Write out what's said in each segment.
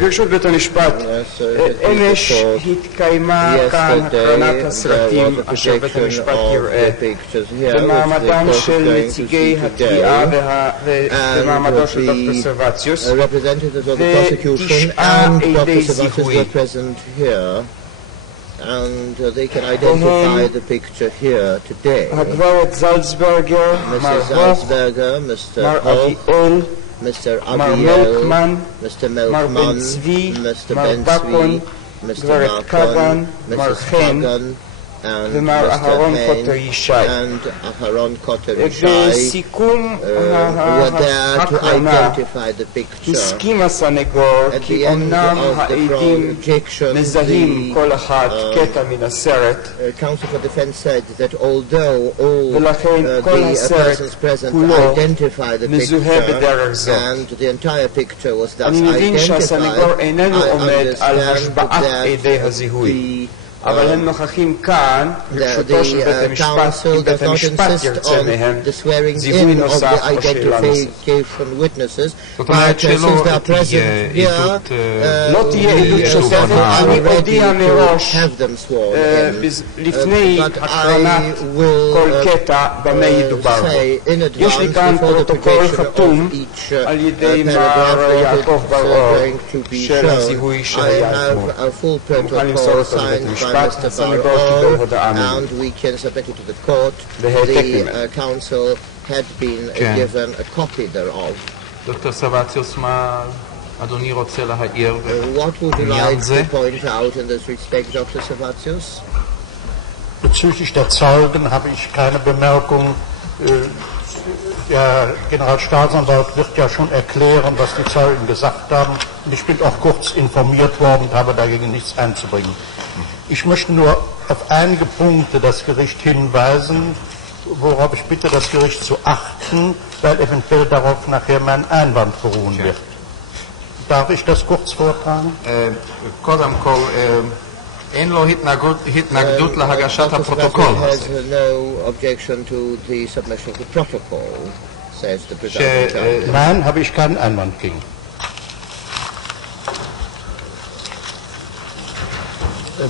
ברשות בית המשפט, אמש התקיימה כאן הקרנת הסרטים אשר בית המשפט יראה במעמדם של נציגי התביעה ובמעמדו של דוקטור סרבציוס ותשעה עדי זיהוי. And they can identify the picture here today. הגברת זלצברגר, Mr. Salzberger, Mr. Hoch, Mr. Abiel, Mr. Melkman, Mr. Ben-Zvi, Mr. Markon, Mr. Hagan, and Mr. Hain, and Aharon Kotter Yishai were there to identify the picture. At the end of the projection, the Council for Defense said that although all the persons present identify the picture and the entire picture was thus identified, I understand that אבל הם נוכחים כאן, ברשותו של בית המשפט, אם בית המשפט ירצה מהם, זיהוי נוסף או שאלה נוספת. זאת אומרת שלא תהיה עדות לא תהיה עדות שוטפת, אני אודיע מראש, לפני הקרנת כל קטע במה ידובר בו. יש לי כאן פרוטוקול חתום על ידי מר יעקב ברור של הזיהוי שהיה אתמול. מוכן למסור אותו לבית המשפט. Mr. Barrow, and we can submit it to the court. The council had been given a copy thereof. Dr. Servatius, what would you like to point out in this respect, Dr. Servatius? Bezüglich der Zeugen habe ich keine Bemerkung. Der Generalstaatsanwalt wird ja schon erklären, was die Zeugen gesagt haben. Und ich bin auch kurz informiert worden und habe dagegen nichts einzubringen. Ich möchte nur auf einige Punkte das Gericht hinweisen, worauf ich bitte, das Gericht zu achten, weil eventuell darauf nachher mein Einwand beruhen wird. Darf ich das kurz vortragen? קודם כל, אין לו התנגדות להגשת הפרוטוקול. No objection to the submission of the protocol, says the presiding. Nein, habe ich keinen Einwand gegen.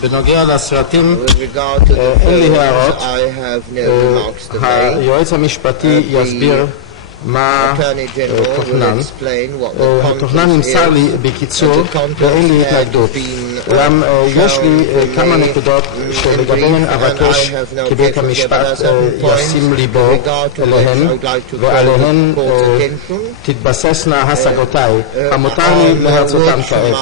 בנוגע לסרטים, אין לי הערות. היועץ המשפטי יסביר מה תוכנן. התוכנן נמסר לי בקיצור ואין לי התנגדות. אולם יש לי כמה נקודות שלגביהן אבקש כי בית המשפט ישים ליבו אליהן ועליהן תתבססנה השגותיי. המותר לי להרצותם כעת.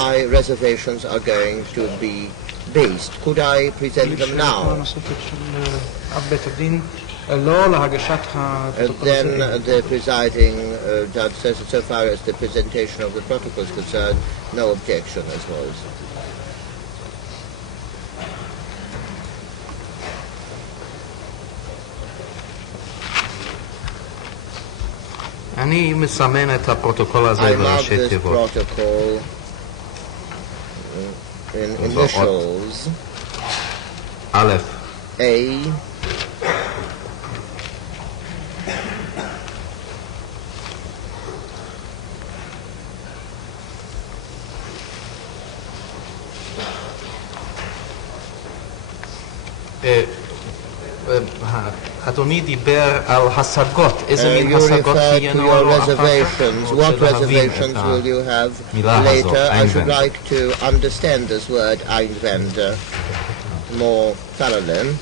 Could I present them now? Then the presiding judge says that so far as the presentation of the protocol is concerned, no objection as was. אני מסמן את הפרוטוקול הזה בראשי תיבות. In initials Aleph A אדוני דיבר על השגות, איזה מין השגות תהיינו אחר כך? What reservations will you have later? I should like to understand this word Einwände more thoroughly.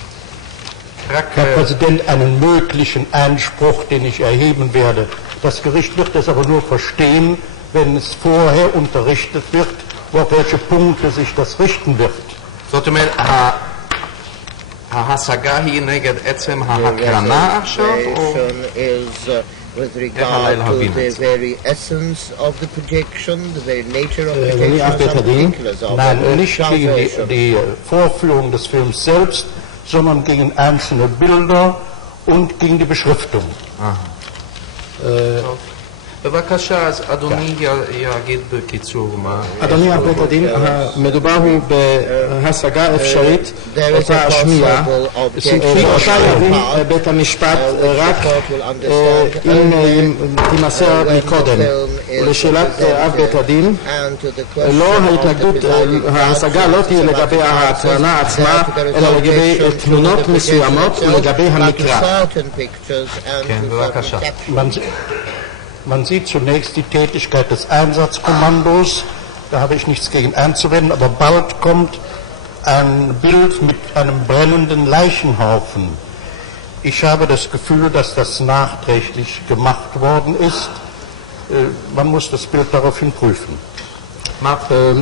Herr Präsident, einen möglichen Einspruch, den ich erheben werde. Das Gericht wird es aber nur verstehen, wenn es vorher unterrichtet wird, auf welche Punkte sich das richten wird. זאת אומרת, ההשגה היא נגד עצם ההקרנה עכשיו, או with regard to the very essence of the projection, the very nature of the projection, Nein, nicht gegen die Vorführung des Films selbst, sondern gegen einzelne Bilder und gegen die Beschriftung. בבקשה, אז אדוני יגיד בקיצור מה... אדוני בית הדין, מדובר הוא בהשגה אפשרית אותה השנייה, אותה יבין בית המשפט רק אם תימסר מקודם. ולשאלת אב בית הדין, לא ההתנגדות, ההשגה לא תהיה לגבי הטענה עצמה, אלא לגבי תמונות מסוימות ולגבי המקרא. כן, בבקשה. Man sieht zunächst die Tätigkeit des Einsatzkommandos, da habe ich nichts gegen einzuwenden, aber bald kommt ein Bild mit einem brennenden Leichenhaufen. Ich habe das Gefühl, dass das nachträglich gemacht worden ist. Man muss das Bild daraufhin prüfen.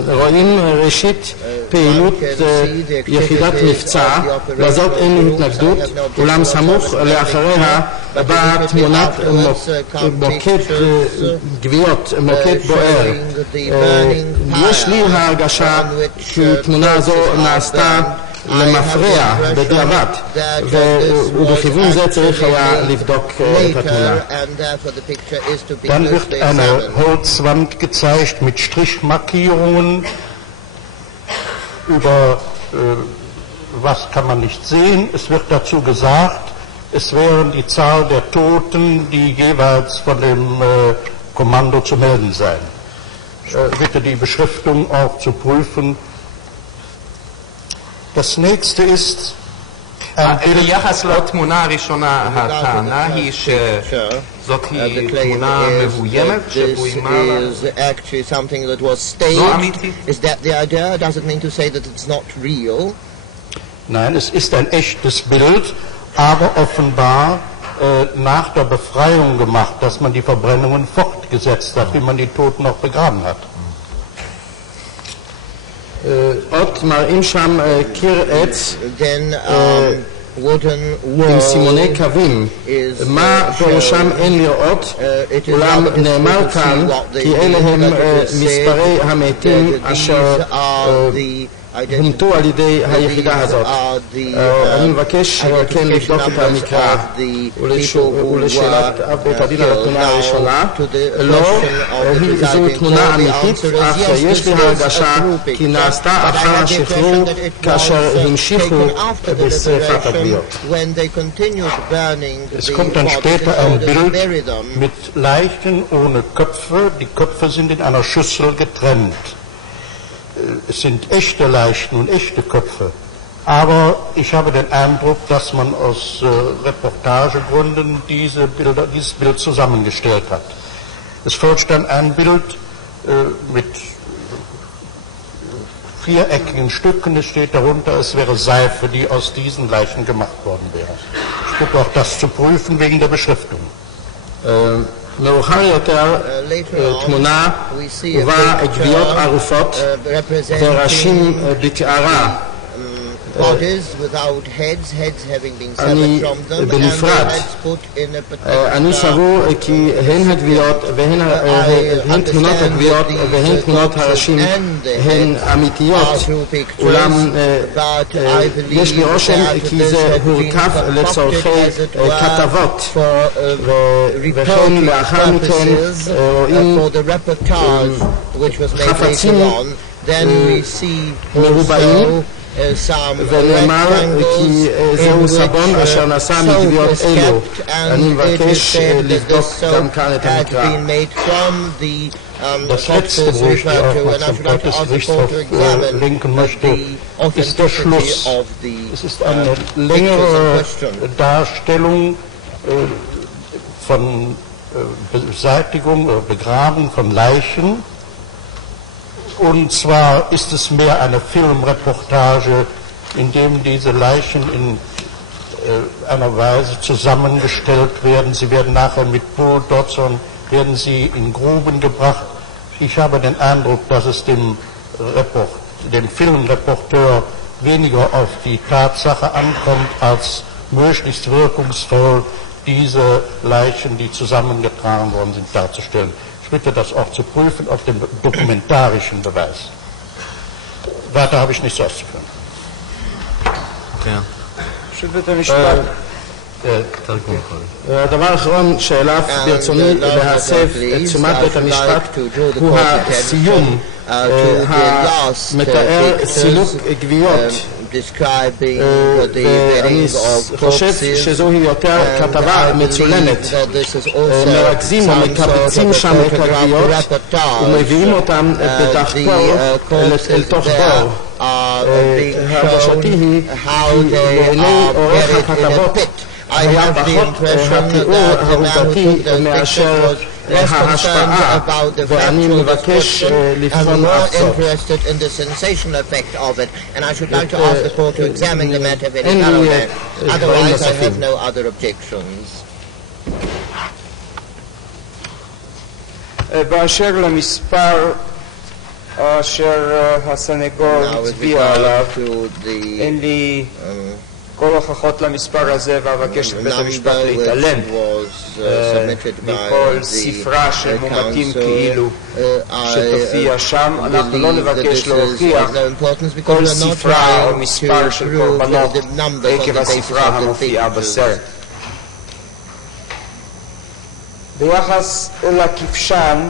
רואים ראשית פעילות יחידת מבצע, לזאת אין התנגדות, אולם סמוך לאחריה באה תמונת מוקד גוויות, מוקד בוער. יש לי ההרגשה שתמונה הזו נעשתה למפרע בדיעבד, ובכיוון זה צריך היה לבדוק את התמונה. Dann wird eine Holzwand gezeigt mit Strichmarkierungen. Über was kann man nicht sehen. Es wird dazu gesagt, es wären die Zahl der Toten, die jeweils von dem Kommando zu melden seien. Bitte die Beschriftung auch zu prüfen. Das nächste ist ביחס לתמונה הראשונה, הטענה היא שזאת היא תמונה מבוימת שבוימה לא אמיתית? Nein, es ist ein echtes Bild, aber offenbar nach der Befreiung gemacht, dass man die Verbrennungen fortgesetzt hat, wie man die Toten auch begraben hat. עוד מראים שם קיר עץ עם סימוני קווים. מה פירושם אין לראות, אולם נאמר כאן כי אלה הם מספרי המתים אשר הומתו על ידי היחידה הזאת. אני מבקש כן לבדוק את המקרא. ולשאלת אב בית הדין על התמונה הראשונה, לא, זו תמונה אמיתית, אך יש לי הרגשה כי נעשתה אחר השחרור כאשר המשיכו בשרפת הגוויות. Es kommt dann später ein Bild mit Leichen ohne Köpfe. Die Köpfe sind in einer Schüssel getrennt. Es sind echte Leichen und echte Köpfe. Aber ich habe den Eindruck, dass man aus Reportagegründen dieses Bild zusammengestellt hat. Es folgt dann ein Bild mit viereckigen Stücken. Es steht darunter, es wäre Seife, die aus diesen Leichen gemacht worden wäre. Ich bitte auch das zu prüfen wegen der Beschriftung. מאוחר יותר תמונה ובה גוויות ערופות וראשים בתארה. אני בנפרד. אני סבור כי הן הגוויות והן תמונות הגוויות והן תמונות הראשים הן אמיתיות, אולם יש לי רושם כי זה הורכב לצורכי כתבות, וכן לאחר מכן רואים חפצים מרובעים, ונאמר כי זהו סבון אשר נעשה מגוויות אלו. אני מבקש לבדוק גם כאן את המקרא. Das letzte, wo ich die Aufmerksamkeit des Gerichtshofs lenken möchte, ist der Schluss. Es ist eine längere Darstellung von Beseitigung oder Begraben von Leichen. Und zwar ist es mehr eine Filmreportage, in dem diese Leichen in einer Weise zusammengestellt werden. Sie werden nachher mit Bulldozern, werden sie in Gruben gebracht. Ich habe den Eindruck, dass es dem Filmreporteur weniger auf die Tatsache ankommt, als möglichst wirkungsvoll diese Leichen, die zusammengetragen worden sind, darzustellen. Ich bitte das auch zu prüfen auf den dokumentarischen Beweis. Weiter habe ich nichts auszuführen. פשוט בית המשפט הדבר האחרון שאליו ברצוני להסב את תשומת בית המשפט הוא הסיום המתאר סילוק גוויות. ואני חושב שזוהי יותר כתבה מצולמת. מרכזים או מקבצים שם את הגוויות ומביאים אותם בדחפור אל תוך בור. הרגשתי היא לעיני עורך הכתבות היה פחות התיאור העובדתי מאשר ההשפעה, ואני מבקש לבחון אף זאת. אין לי דברים נוספים. באשר למספר אשר הסנגור הצביע עליו, אין לי כל הוכחות למספר הזה, ואבקש את בית המשפט להתעלם מכל ספרה של מומתים כאילו שתופיע שם. אנחנו לא נבקש להוכיח כל ספרה או מספר של קורבנות עקב הספרה המופיעה בסרט. ביחס לכבשן,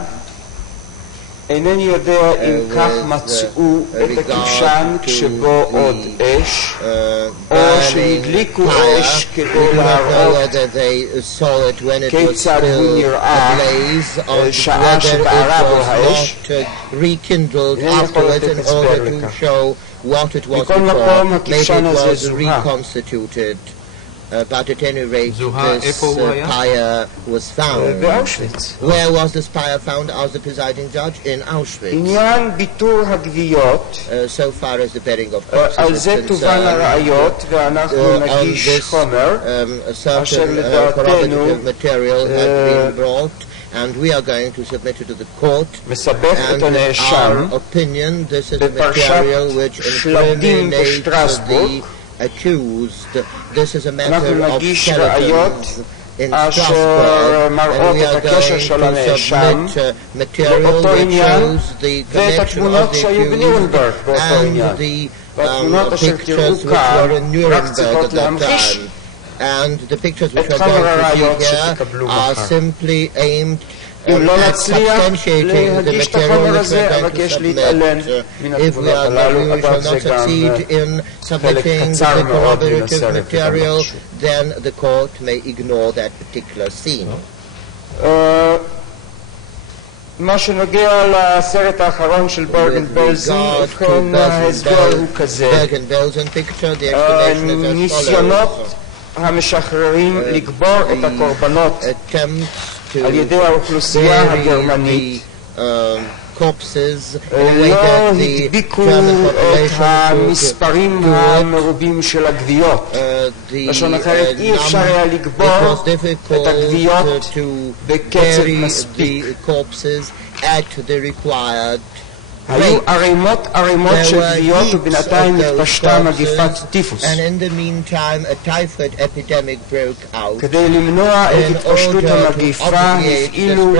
אינני יודע אם כך מצאו את הכבשן כשבו עוד אש, או שהדליקו אש כדי להראות כיצד הוא נראה שעה שבערה בו האש. אינני יכול לתת הסבר לכך. מכל מקום הכבשן הזה זוהה. But at any rate, this pyre was found. Where was this pyre found? Asked the presiding judge. In Auschwitz. עניין ביטור הגוויות, so far as the bearing of corpses על זה תובן הראיות, ואנחנו נגיש חומר אשר לדעתנו and we are going to submit it to the court. מסבך את הנאשם בפרשת שלדים בשטרסבורג. Accused. This is a matter אנחנו of נגיש ראיות אשר מראות את הקשר של הנאשם לאותו עניין ואת התמונות שהיו בנירנברג באותו עניין. והתמונות אשר תראו כאן רק צריכות להמחיש את חומר הראיות שתקבלו מחר. אם לא נצליח להגיש את החומר הזה, אבקש להתעלם מן התמונות הללו, אבל זה גם חלק קצר מאוד מן הסרט וגם מה שנוגע לסרט האחרון של ברגן-בלזן, ובכן ההסבר הוא כזה: ניסיונות המשחררים לקבור את הקורבנות על ידי האוכלוסייה הגרמנית לא הדביקו את המספרים המרובים של הגוויות. לשון אחרת, אי אפשר היה לקבור את הגוויות בקצב מספיק. היו ערימות של גוויות ובינתיים התפשטה מגיפת טיפוס. כדי למנוע את התפשטות המגיפה הפעילו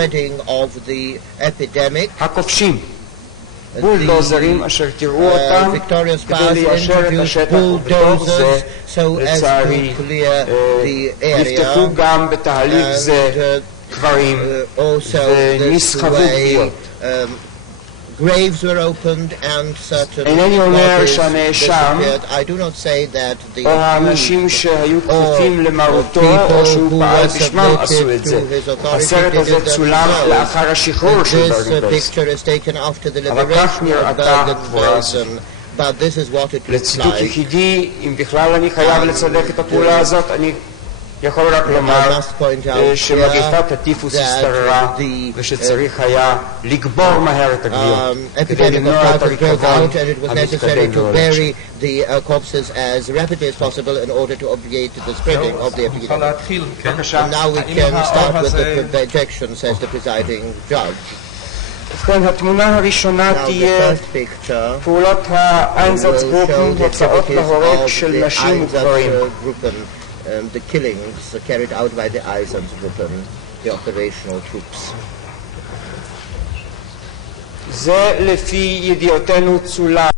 הכובשים בולדוזרים אשר תראו אותם כדי ליישר את השטח, ובתוך זה לצערי נפתחו גם בתהליך זה קברים ונסחבו גוויות. אינני אומר שהנאשם או האנשים שהיו כפופים למרותו או שהוא פעל בשמם עשו את זה. הסרט הזה צולם לאחר השחרור של ברגן-בלזן, אבל כך נראתה הגבורה הזאת. לצדוק יחידי, אם בכלל אני חייב לצדק את הפעולה הזאת, אני יכול רק לומר שמגיפת הטיפוס הסתררה ושצריך היה לגבור מהר את הגוויות כדי למנוע את הריקבון המתקדם והולך שם. ובכן, התמונה הראשונה תהיה פעולות האיינזצגרופן, הוצאות להורג של נשים וגברים. The killings carried out by the Einsatzgruppen, the operational troops. זה לפי ידיעותינו צולם